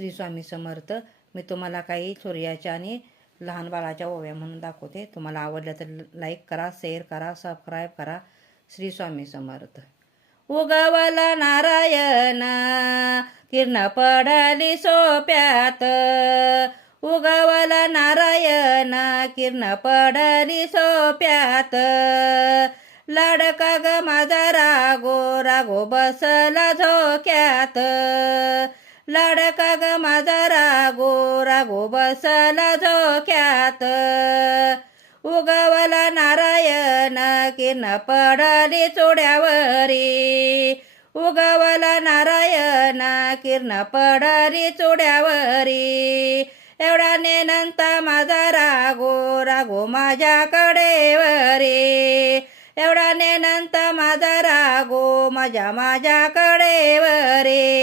श्री स्वामी समर्थ. मी तुम्हाला काही सूर्याच्या आणि लहान बाळाच्या ओव्या म्हणून दाखवते. तुम्हाला आवडल्या तर लाईक करा शेअर करा सबस्क्राईब करा. श्री स्वामी समर्थ. उगवला नारायण किरण पडली सोप्यात. उगवला नारायण किरण पडली सोप्यात. लाडका ग माझा रागो रागो बसला झोक्यात. लाडका ग माझा रागो रागो बसला झोक्यात. उगवला नारायण किरण पडली चोड्यावरी. उगवला नारायण किरण पडली चोड्यावरी. एवढा नेनंता माझा रागो रागो माझ्याकडे वरी. एवढा नेनंत माझा रागो माझ्या माझ्याकडे वरे.